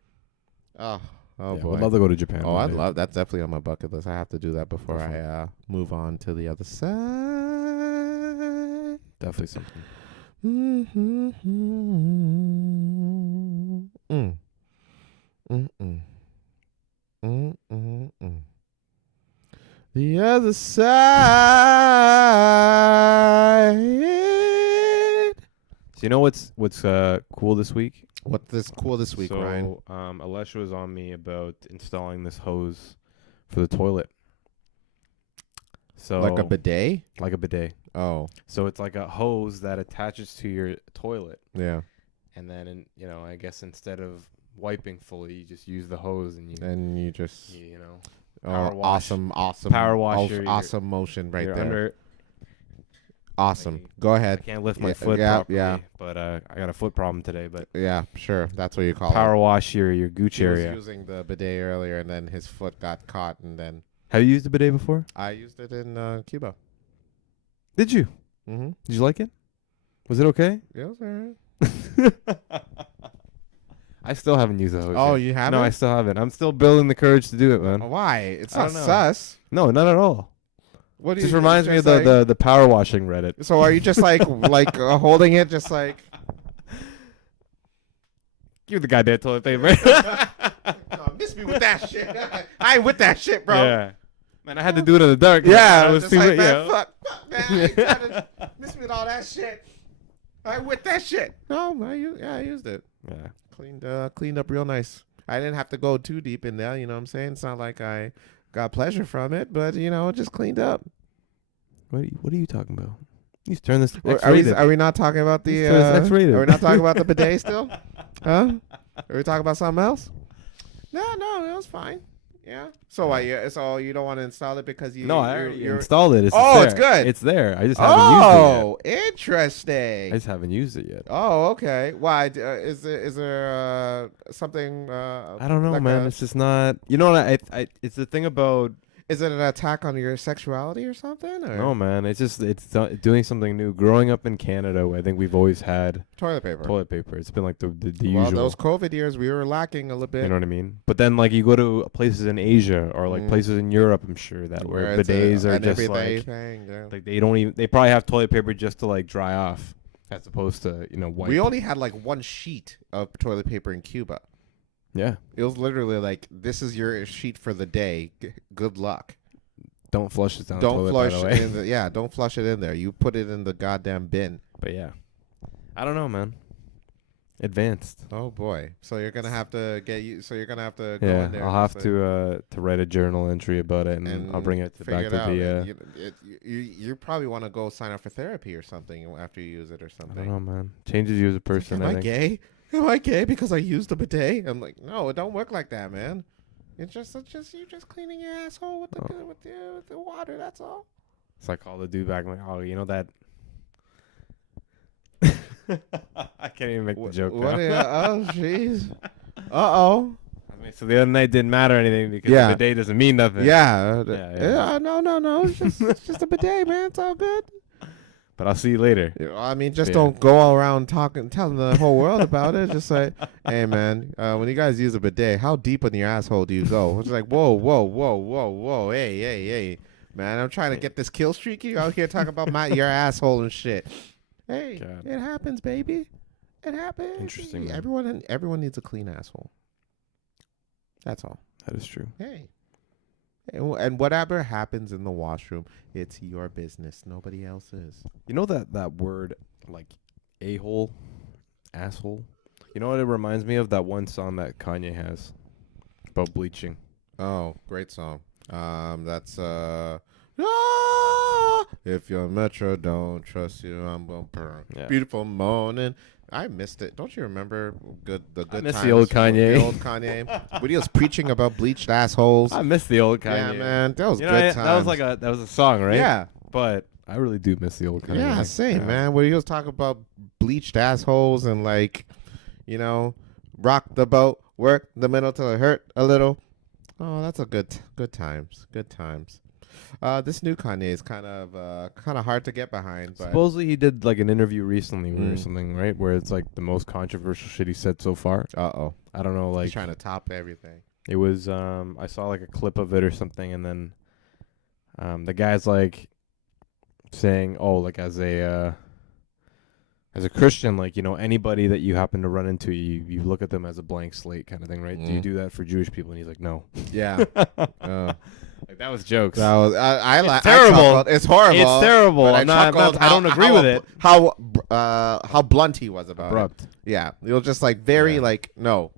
Oh Yeah, boy. would love to go to Japan. Oh, one I'd day. love. That's definitely on my bucket list. I have to do that before Definitely. I move on to the other side. Definitely something. Mm-hmm. Mm. Mm-mm. Mm-mm-mm. The other side. So you know what's cool this week? What's this cool this week, Ryan? Alessia was on me about installing this hose for the toilet. So Like a bidet? Like a bidet. Oh, So it's like a hose that attaches to your toilet, yeah. and then I guess instead of wiping fully, you just use the hose and And you just power wash. awesome Power wash your- awesome motion right you're there. under. Awesome. like- Go I ahead. can't lift my Yeah, foot yeah, properly, yeah. but I got a foot problem today. But Yeah, sure. That's what you call power it. wash your gooch He was area. using the bidet earlier, and then his foot got caught, and then Have you used a bidet before? I used it in Cuba. Did you? Mm-hmm. Did you like it? Was it okay? It was alright. I still haven't used a hose. Oh, yet. you haven't? No, I still haven't. I'm still building the courage to do it, man. Why? It's I not don't know. sus. No, not at all. What do It just you? reminds me of just the power washing Reddit. So are you just like holding it, just like? Give the goddamn toilet paper. Miss me with that shit. I ain't with that shit, bro. Yeah. Man, I had to do it in the dark. Yeah, I was just too like, late, man, yo. fuck, man. I ain't trying to miss me with all that shit. I ain't with that shit. No, I used it. Yeah. Cleaned up real nice. I didn't have to go too deep in there. You know what I'm saying? It's not like I got pleasure from it, but it just cleaned up. What are you talking about? You just turn this Are we not talking about the? It's X-rated. Are we not talking about the bidet still? Huh? Are we talking about something else? No, it was fine. Yeah. So so you don't want to install it because you? No, I you're- already you're- installed it. It's Oh, there. it's good. It's there. I just haven't used it yet. Oh, interesting. I just haven't used it yet. Oh, okay. Why? Is there something? I don't know, like man. It's just not. You know what? I it's the thing about. Is it an attack on your sexuality or something? Or No, man. It's just doing something new. Growing up in Canada, I think we've always had toilet paper. toilet paper. It's been like the Well, usual. those COVID years, we were lacking a little bit. You know what I mean? But then, like, you go to places in Asia or like Mm. places in Europe, I'm sure that where it's bidets are an just everyday like thing. Yeah. they don't even. They probably have toilet paper just to like dry off, as opposed to wipe. We only had like one sheet of toilet paper in Cuba. Yeah. It was literally like, this is your sheet for the day. Good luck. Don't flush it down Don't the toilet. flush by the it way. in the don't flush it in there. You put it in the goddamn bin. But yeah, I don't know, man. Advanced. Oh boy. So you're gonna have to go Yeah, in there. I'll have to write a journal entry about it, and I'll bring it back figure to it out. the. You probably want to go sign up for therapy or something after you use it or I something. don't know, man. Changes you as a person. Am I I think. gay? Am I gay because I used the bidet? I'm like, no, it don't work like that, man. It's just you're just cleaning your asshole with the water. That's all. It's like all the dude back, like, oh, you know that. I can't even make the joke. What? now. Oh, jeez. Uh-oh. I mean, so the other night didn't matter anything because Yeah. the day doesn't mean nothing. Yeah. Yeah. No. It's just a bidet, man. It's all good. But I'll see you later. I mean, just Yeah. don't go all around telling the whole world about it. Just say, hey, man, when you guys use a bidet, how deep in your asshole do you go? It's like, whoa, hey. man. I'm trying to get this kill streak. You out here talking about your asshole and shit. Hey, God. it happens, baby. It happens. Interesting, man. Everyone needs a clean asshole. That's all. That is true. Hey. And whatever happens in the washroom, it's your business. Nobody else's. You know that word, like, a-hole, asshole? You know what it reminds me of? That one song that Kanye has about bleaching. Oh, great song. That's if your metro don't trust you, I'm gonna burn. Yeah. Beautiful morning. I missed it. Don't you remember the good I miss times? the old Kanye. The old Kanye. When he was preaching about bleached assholes. I miss the old Kanye. Yeah, man. That was you good know, times. that was a song, right? Yeah. But I really do miss the old Kanye. Yeah, same, man. Where he was talking about bleached assholes and, like, you know, rock the boat, work the middle till it hurt a little. Oh, that's a good times. Good times. This new Kanye is kind of hard to get behind. But Supposedly he did like an interview recently or something, right? Where it's like the most controversial shit he said so far. I don't know, like he's trying to top everything. it was I saw like a clip of it or something, and then the guy's like saying, oh, like as a Christian, like, you know, anybody that you happen to run into, you look at them as a blank slate kind of thing, right? Do you do that for Jewish people? And he's like, no. Yeah. Like, that was jokes. That was It's terrible. It's horrible. It's terrible. But I don't agree with it. How blunt he was about Abrupt. it. Yeah. It was just like very Yeah. like no.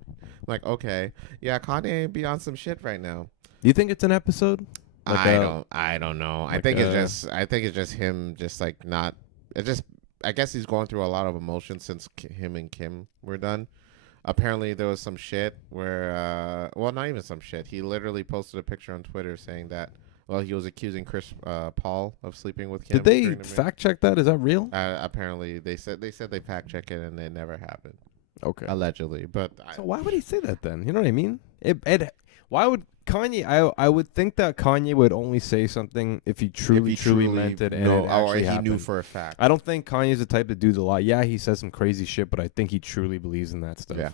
Like, okay. Yeah, Kanye be on some shit right now. Do you think it's an episode? Like I don't know. like I think it's just him just like not it just I guess he's going through a lot of emotions since him and Kim were done. Apparently there was some shit where well, not even some shit. He literally posted a picture on Twitter saying that he was accusing Chris Paul of sleeping with Kim. Did they during the fact check that? Is that real? apparently they said they fact check it and it never happened. Okay. Allegedly, but So why would he say that then? You know what I mean? Why would Kanye? I would think that Kanye would only say something if he truly meant it, and it or actually he knew happened. for a fact. I don't think Kanye's the type to do the lie. Yeah, he says some crazy shit, but I think he truly believes in that stuff. Yeah.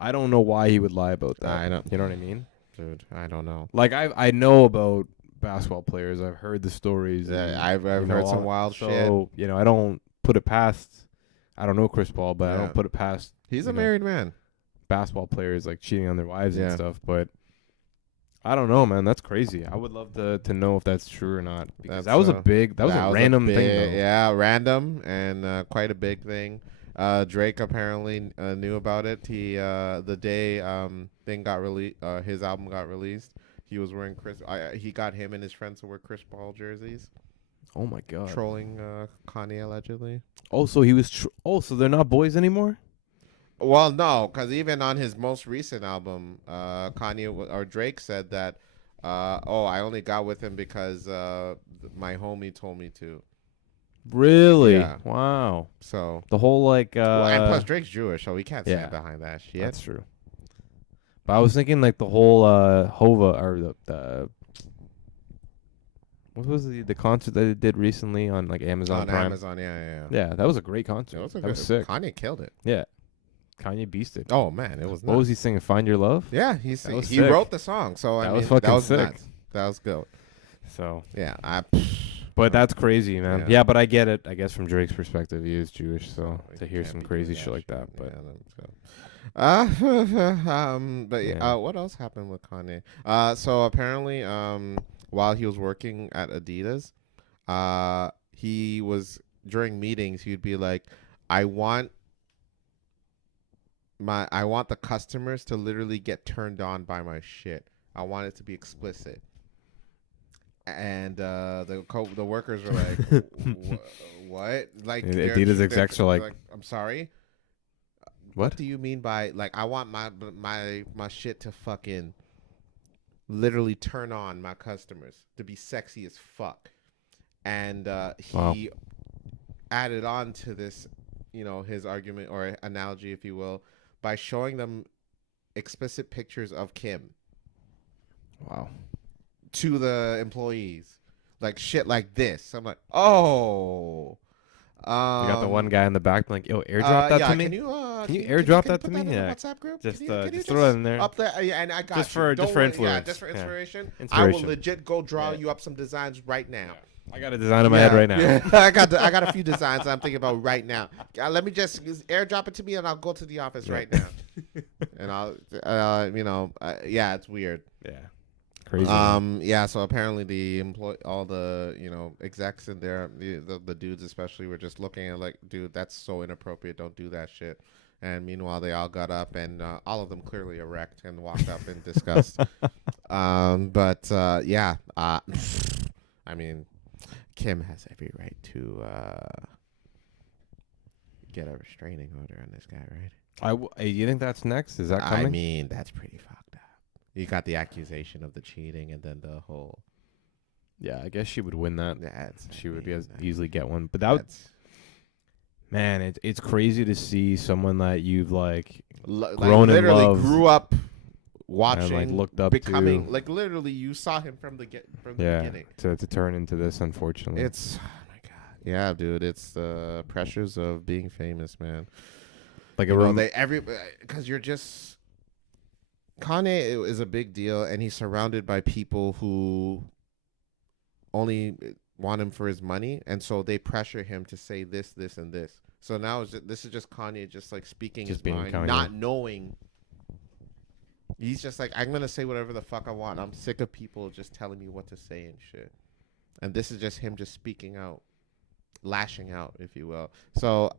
I don't know why he would lie about that. I don't. You know what I mean? Dude, I don't know. Like I know about basketball players. I've heard the stories. and, I've you know, heard some wild so, shit. you know, I don't put it past. I don't know Chris Paul, but I Yeah. don't put it past. He's you a know, married man. basketball players like cheating on their wives and Yeah. stuff, but I don't know, man. That's crazy. I would love to know if that's true or not, because that was a random thing. Though. Yeah, random and quite a big thing. Drake apparently knew about it. He the day his album got released, he was wearing he got him and his friends to wear Chris Paul jerseys. Oh my god. Trolling Kanye allegedly. Oh, so he was. So they're not boys anymore. Well, no, because even on his most recent album, Kanye or Drake said that, I only got with him because my homie told me to. Really? Yeah. Wow. So The whole like. well, and plus Drake's Jewish, so he can't yeah. stand behind that shit. That's true. But I was thinking like the whole Hova or the what was the concert that they did recently on like Amazon On Prime? Amazon, yeah. Yeah, that was a great concert. That was sick. Kanye killed it. Yeah, Kanye beasted. Oh man, it was. What nuts. was he singing? Find Your Love. Yeah, he sick. wrote the song, so That I was mean, fucking that was sick. nuts. That was good. So, Yeah, but that's crazy, man. Yeah. Yeah, but I get it. I guess from Drake's perspective, he is Jewish, so you to hear can't some be crazy doing shit like that, but but Yeah. what else happened with Kanye? So apparently, while he was working at Adidas, he was during meetings. He'd be like, "I want the customers to literally get turned on by my shit. I want it to be explicit." And the workers were like, "What?" Like Adidas execs are like, "I'm sorry. What do you mean by like I want my shit to fucking literally turn on my customers to be sexy as fuck?" And he added on to this, his argument or analogy, if you will, by showing them explicit pictures of Kim. Wow. To the employees, like shit like this. I'm like, oh, You got the one guy in the back like, yo, airdrop that to me. Can you airdrop that to me? Yeah. WhatsApp group? Just just throw that in there. Up there, yeah, and I got just you. for Don't just for worry, influence. Yeah, just for inspiration. Inspiration. I will legit go draw you up some designs right now. I got a design in my head right now. Yeah. I got a few designs I'm thinking about right now. Let me just airdrop it to me, and I'll go to the office right now. And I'll, yeah, it's weird. Yeah. Crazy. Yeah. So apparently all the execs in there, the dudes especially, were just looking at like, dude, that's so inappropriate. Don't do that shit. And meanwhile, they all got up, and all of them clearly erect, and walked up in disgust. Yeah. I mean, Kim has every right to get a restraining order on this guy, right? You think that's next? Is that coming? I mean, that's pretty fucked up. You got the accusation of the cheating, and then the whole. Yeah, I guess she would win that. She would easily get one. But man, it's crazy to see someone that you've grown in love, grew up watching, and looked up becoming, to. Literally, you saw him from the beginning. To turn into this, unfortunately. It's yeah, dude. It's the pressures of being famous, man. Like because you're just Kanye is a big deal, and he's surrounded by people who only want him for his money, and so they pressure him to say this, this, and this. So now this is just Kanye, just like speaking his mind, Kanye. Not knowing. He's just like, I'm gonna say whatever the fuck I want. I'm sick of people just telling me what to say and shit. And this is just him just speaking out, lashing out, if you will. So,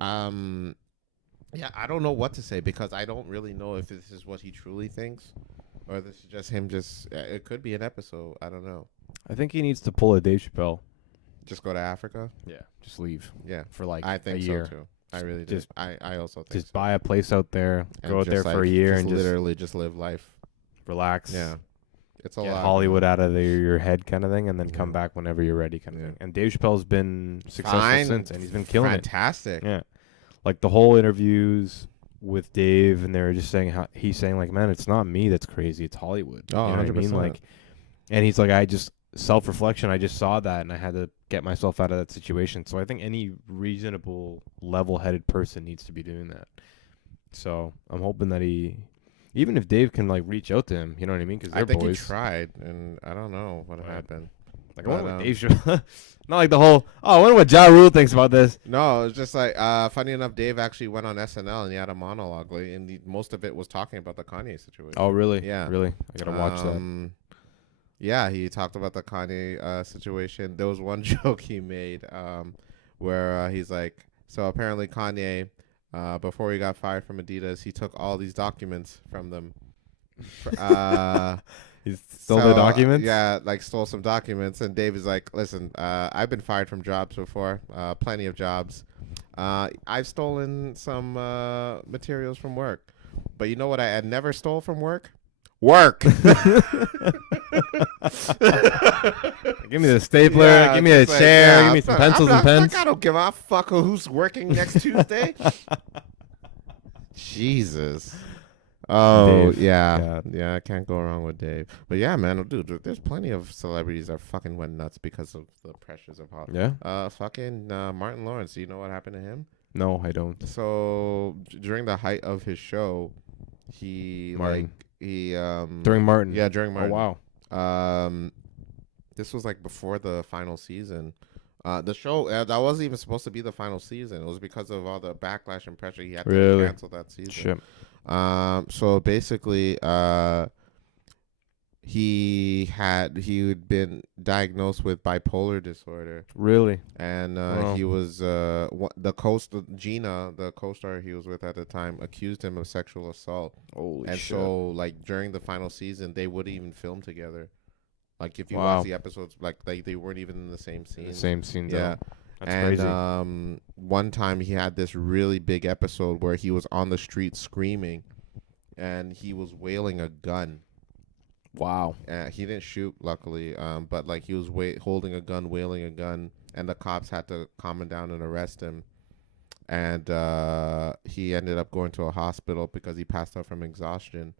yeah, I don't know what to say, because I don't really know if this is what he truly thinks, or this is just him. It could be an episode. I don't know. I think he needs to pull a Dave Chappelle. Just go to Africa. Yeah, just leave. Yeah, for like I think a year. So too. I really do. I also think just buy a place out there, and go out there for a year, and literally just live life, relax. Yeah, it's a get lot. Hollywood out of your head, kind of thing, and then come back whenever you're ready, kind of thing. And Dave Chappelle's been successful since, and he's been killing Fantastic. it. Yeah, like the whole interviews with Dave, and they were just saying he's saying like, man, it's not me that's crazy, it's Hollywood. Oh, you know 100%. what I mean? Like, and he's like, I just self-reflection, I just saw that, and I had to get myself out of that situation. So I think any reasonable, level-headed person needs to be doing that. So I'm hoping that even if Dave can like reach out to him, you know what I mean? Because they're boys. I think he tried, and I don't know what happened. Like, I wonder what Dave should. Not like the whole. Oh, I wonder what Ja Rule thinks about this. No, it's just like funny enough. Dave actually went on SNL and he had a monologue, and most of it was talking about the Kanye situation. Oh, really? Yeah, really. I gotta watch that. Yeah, he talked about the Kanye situation. There was one joke he made where he's like, so apparently Kanye, before he got fired from Adidas, he took all these documents from them. He stole the documents? Yeah, like stole some documents. And Dave is like, listen, I've been fired from jobs before, plenty of jobs. I've stolen some materials from work. But you know what I had never stole from work? Work. Give me the stapler. Give me a chair. Give me some pencils and pens. I don't give a fuck who's working next Tuesday. Jesus. Oh, Dave. yeah. I can't go wrong with Dave. But yeah, man, dude, there's plenty of celebrities that fucking went nuts because of the pressures of Hollywood. Yeah. Fucking Martin Lawrence. Do you know what happened to him? No, I don't. So during the height of his show, during Martin. Yeah, during Martin. Oh, wow. This was like before the final season. The show that wasn't even supposed to be the final season. It was because of all the backlash and pressure he had to cancel that season. Shit. So basically, he had been diagnosed with bipolar disorder. Really? And he was Gina, the co-star he was with at the time, accused him of sexual assault. Holy and shit. so like during the final season, they wouldn't even film together. Like if you Wow. watch the episodes, like they weren't even in the same scene. The same scene. Yeah. That's and crazy. One time he had this really big episode where he was on the street screaming, and he was wailing a gun. Wow. He didn't shoot, luckily, but like he was holding a gun, wailing a gun, and the cops had to calm him down and arrest him. And he ended up going to a hospital because he passed out from exhaustion.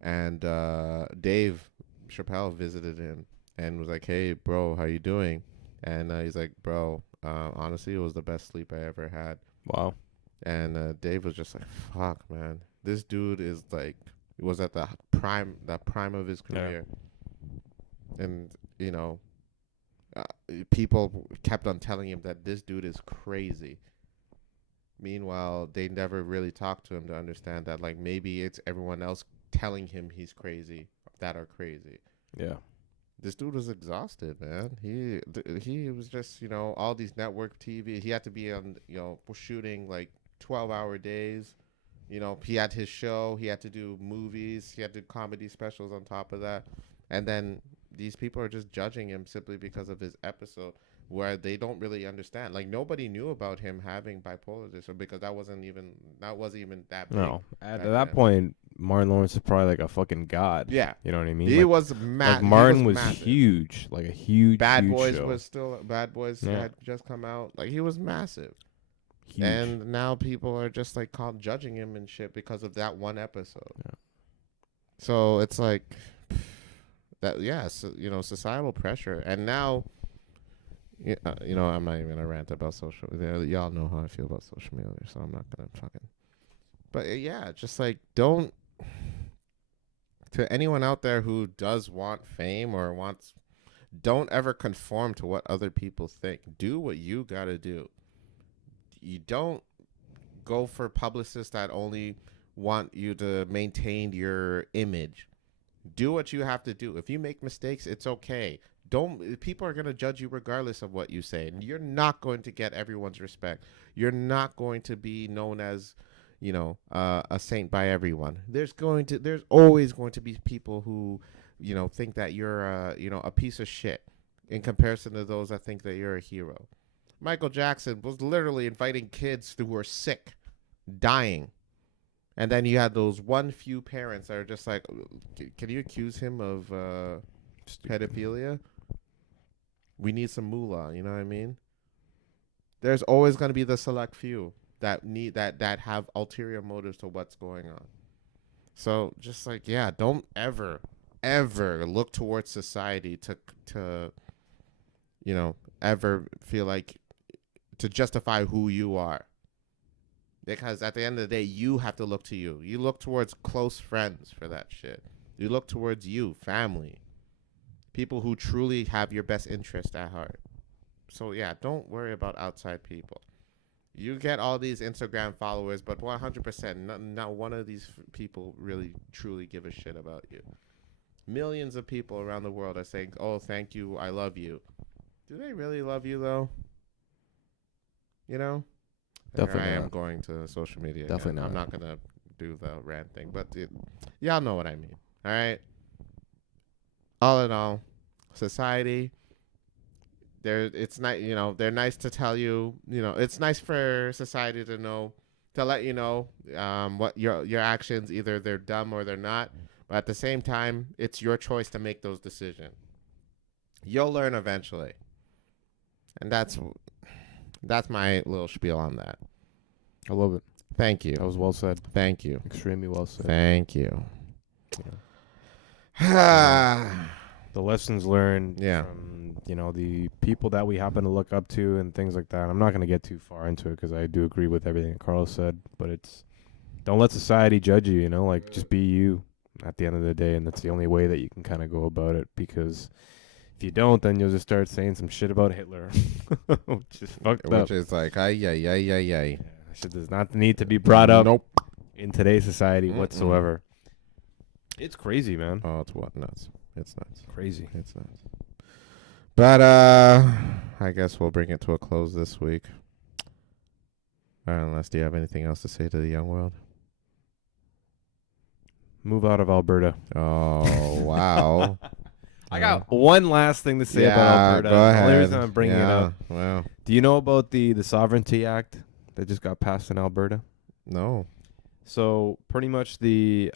And Dave Chappelle visited him and was like, "Hey, bro, how you doing?" And he's like, "Bro, honestly, it was the best sleep I ever had. Wow. And Dave was just like, "Fuck, man, this dude is like, was at the prime of his career." And you know, people kept on telling him that this dude is crazy. Meanwhile, they never really talked to him to understand that, like, maybe it's everyone else telling him he's crazy that are crazy. Yeah. This dude was exhausted, man. He was just, all these network TV. He had to be on, shooting like 12-hour days. He had his show. He had to do movies. He had to do comedy specials on top of that. And then these people are just judging him simply because of his episode, where they don't really understand. Like, nobody knew about him having bipolar disorder because that wasn't even that big. No. At that point, Martin Lawrence is probably like a fucking god. Yeah. You know what I mean? He like, was Like Martin was huge. Like a huge Bad huge Boys show. was still Bad Boys had just come out. Like, he was massive. Huge. And now people are just like judging him and shit because of that one episode. Yeah. So it's like that. Yeah. So, societal pressure. And now, I'm not even gonna rant about social media. Y'all know how I feel about social media, so I'm not gonna fucking. But yeah, just like, don't. To anyone out there who does want fame or don't ever conform to what other people think. Do what you gotta do. You don't go for publicists that only want you to maintain your image. Do what you have to do. If you make mistakes, it's okay. People are going to judge you regardless of what you say. And you're not going to get everyone's respect. You're not going to be known as, a saint by everyone. There's always going to be people who, think that you're a piece of shit in comparison to those that think that you're a hero. Michael Jackson was literally inviting kids who were sick, dying. And then you had those few parents that are just like, can you accuse him of pedophilia? We need some moolah, you know what I mean? There's always going to be the select few that have ulterior motives to what's going on. So just like, yeah, don't ever look towards society to ever feel like to justify who you are. Because at the end of the day, you have to look to you. You look towards close friends for that shit. You look towards you, family. People who truly have your best interest at heart. So yeah, don't worry about outside people. You get all these Instagram followers, but 100%, not one of these people really truly give a shit about you. Millions of people around the world are saying, "Oh, thank you, I love you." Do they really love you though? Definitely I am not. going to social media. Definitely again. I'm not. not gonna do the rant thing, but y'all know what I mean. All right. All in all, society. It's nice. They're nice to tell you. It's nice for society to let you know what your actions, either they're dumb or they're not. But at the same time, it's your choice to make those decisions. You'll learn eventually, and that's my little spiel on that. I love it. Thank you. That was well said. Thank you. Extremely well said. Thank you. The lessons learned Yeah. from, the people that we happen to look up to and things like that. I'm not going to get too far into it because I do agree with everything that Carlos said, but don't let society judge you, just be you at the end of the day, and that's the only way that you can kind of go about it, because if you don't, then you'll just start saying some shit about Hitler, which is fucked up. Which is like, ay. Yeah, that shit does not need to be brought up in today's society whatsoever. It's crazy, man. Oh, it's nuts. It's nuts. Crazy. It's nuts. But I guess we'll bring it to a close this week. Unless, do you have anything else to say to the young world? Move out of Alberta. Oh, wow. I got one last thing to say about Alberta. Go ahead. The only reason I'm bringing it up. Wow. Do you know about the Sovereignty Act that just got passed in Alberta? No. So pretty much the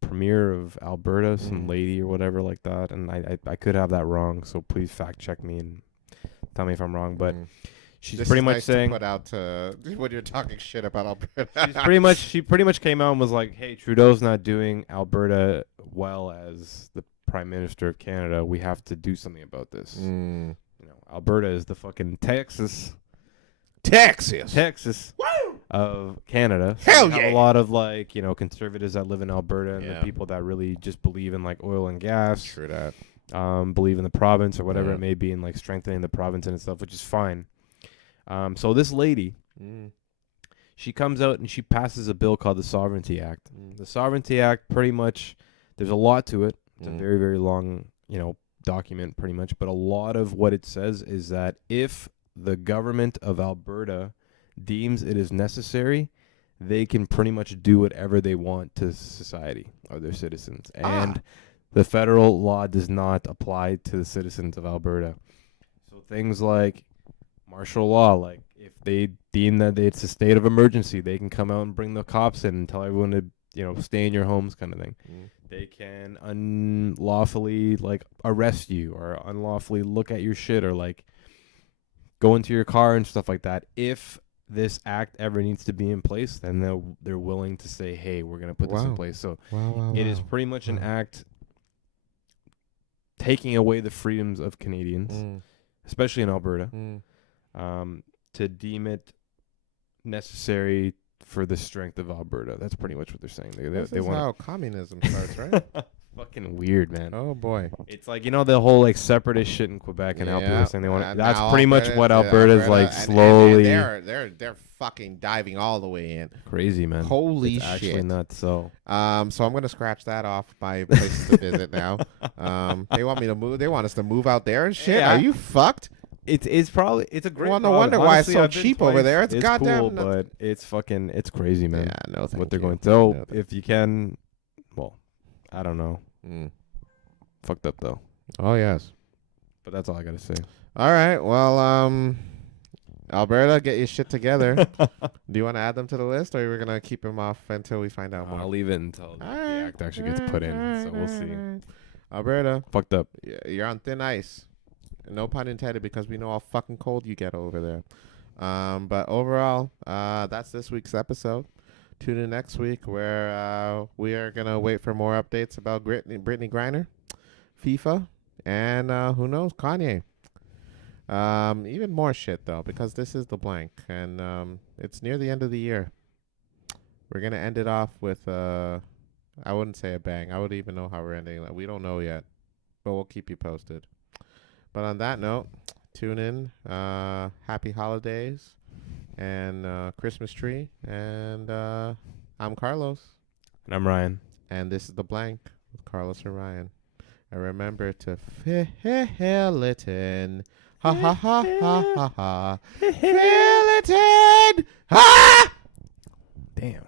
premier of Alberta, some lady or whatever like that, and I could have that wrong, so please fact check me and tell me if I'm wrong, but she's This pretty is much nice saying to put out to when you're talking shit about Alberta. she pretty much came out and was like, hey, Trudeau's not doing Alberta well as the Prime Minister of Canada, we have to do something about this. Mm. You know, Alberta is the fucking Texas Woo! of Canada. Hell we have yeah. a lot of like, you know, conservatives that live in Alberta and Yeah. the people that really just believe in like oil and gas, True that. believe in the province or whatever Yeah. it may be, and like strengthening the province and itself, which is fine. So this lady, Mm. she comes out and she passes a bill called the Sovereignty Act. Mm. The Sovereignty Act, pretty much, there's a lot to it. It's a Mm. very, very long, you know, document pretty much. But a lot of what it says is that if the government of Alberta deems it is necessary, they can pretty much do whatever they want to society or their citizens. And the federal law does not apply to the citizens of Alberta. So things like martial law, like if they deem that it's a state of emergency, they can come out and bring the cops in and tell everyone to, you know, stay in your homes kind of thing. Mm. They can unlawfully like arrest you or unlawfully look at your shit or like go into your car and stuff like that. If this act ever needs to be in place, then they're willing to say, hey, we're going to put this in Wow. place. So Wow. it is pretty much an Wow. act taking away the freedoms of Canadians, Mm. especially in Alberta, Mm. to deem it necessary for the strength of Alberta. That's pretty much what they're saying. This They is want how communism starts, right? fucking weird, man. Oh boy. It's like, you know, the whole like separatist shit in Quebec and Alberta saying they want. And That's now pretty much what Alberta's Alberta- like and slowly they're fucking diving all the way in. crazy, man. Holy It's actually shit. nuts. So So I'm gonna scratch that off my places to visit now. They want me to move. They want us to move out there and shit. Yeah. Are you fucked? it's probably a great. Well, no province. wonder why it's Honestly, so I've been cheap over twice. there. It's goddamn cool, nuts. but it's crazy, man. Yeah, no, thank what they're you. going. So No, thank if you can, well, I don't know. Mm. Fucked up though. Oh yes. But that's all I gotta say. All right. Well, Alberta, get your shit together. Do you want to add them to the list, or are we gonna keep them off until we find out more? I'll leave it until the Alright, act actually gets put in. alright, So we'll see. alright. Alberta, Fucked up. you're on thin ice. No pun intended, because we know how fucking cold you get over there. But overall, that's this week's episode. Tune in next week where we are gonna wait for more updates about Brittany Griner, FIFA, and who knows, Kanye. Even more shit though, because this is the blank, and it's near the end of the year. We're gonna end it off with I wouldn't say a bang. I wouldn't even know how we're ending. Like, we don't know yet, but we'll keep you posted. But on that note, tune in. Happy holidays and Christmas tree. And I'm Carlos, And I'm Ryan. and this is the blank with Carlos and Ryan. And remember to fill it in. Ha ha ha ha ha ha. Fill it in. Ha! Damn.